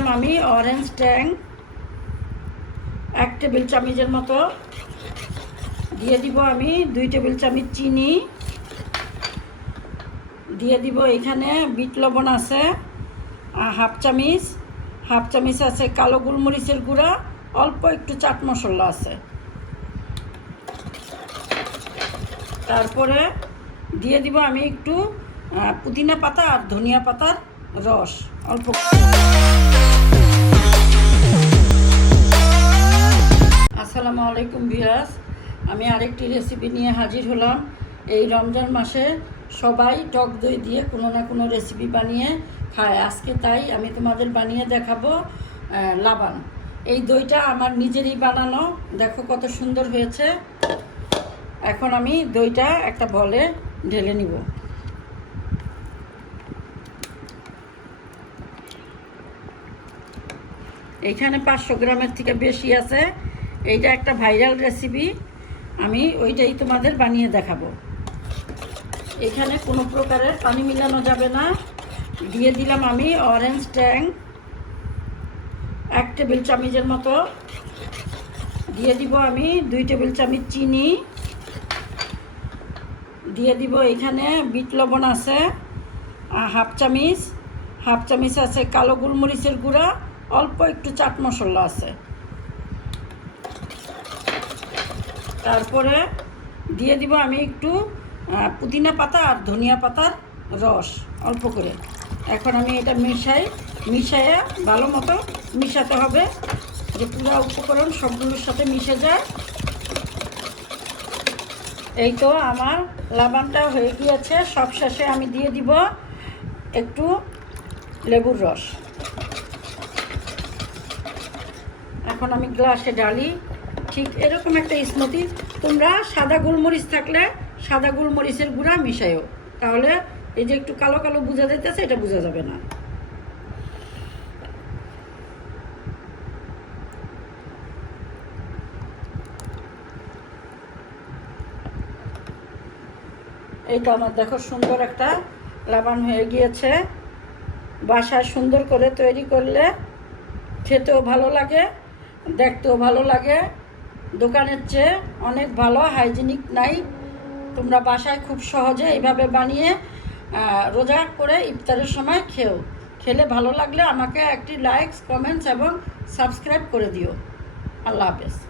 দিলাম আমি অরেঞ্জ ট্যাং এক টেবিল চামচের মতো। দিয়ে দিব আমি দুই টেবিল চামচ চিনি। দিয়ে দিব এখানে বিট লবণ আছে হাফ চামচ হাফ চামচ আছে কালো গোলমরিচের গুঁড়া, অল্প একটু চাট মশলা আছে। তারপরে দিয়ে দিব আমি একটু পুদিনা পাতা আর ধনিয়া পাতার রস, অল্প আসসালামু আলাইকুম ভিয়াস আমি আরেকটি রেসিপি নিয়ে হাজির হলাম। এই রমজান মাসে সবাই টক দই দিয়ে কোনো না কোনো রেসিপি বানিয়ে খায়। আজকে তাই আমি তোমাদের বানিয়ে দেখাবো লাবান। এই দইটা আমার নিজেরই বানানো। দেখো কত সুন্দর হয়েছে। এখন আমি দইটা একটা বলে ঢেলে নিব। এইখানে পাঁচশো গ্রামের থেকে বেশি আছে। এইটা একটা ভাইরাল রেসিপি আমি ওইটাই তোমাদের বানিয়ে দেখাবো। এখানে কোনো প্রকারের পানি মিলানো যাবে না। দিয়ে দিলাম আমি অরেঞ্জ ট্যাং এক টেবিল চামচের মতো। দিয়ে দিব আমি দুই টেবিল চামচ চিনি। দিয়ে দিব এখানে বিট লবণ আছে হাফ চামচ। হাফ চামচ আছে কালো গোলমরিচের গুঁড়া। অল্প একটু চাট মশলা আছে। তারপরে দিয়ে দিব আমি একটু পুদিনা পাতা আর ধনিয়া পাতার রস, অল্প করে। এখন আমি এটা মিশাই, মিশাইয়া ভালো মতো মিশাতে হবে, যে পুরো উপকরণ সবগুলোর সাথে মিশে যায়। এই তো আমার লাবানটা হয়ে গিয়েছে সব শেষে আমি দিয়ে দিব একটু লেবুর রস। এখন আমি গ্লাসে ডালি ঠিক এরকম একটা স্মুতি। তোমরা সাদা গোলমরিচ থাকলে সাদা গোলমরিচের গুঁড়া মিশাইও। তাহলে এই যে একটু কালো কালো বোঝা যাইতেছে, এটা বোঝা যাবে না। তো আমার দেখো সুন্দর একটা লাবান হয়ে গিয়েছে। বাসায় সুন্দর করে তৈরি করলে খেতেও ভালো লাগে। দেখতেও ভালো লাগে। দোকানের চেয়ে অনেক ভালো, হাইজিনিক নাই। তোমরা বাসায় খুব সহজে এইভাবে বানিয়ে রোজা করে ইফতারের সময় খেও। খেলে ভালো লাগলে আমাকে একটি লাইকস কমেন্টস এবং সাবস্ক্রাইব করে দিও। আল্লাহ হাফেজ।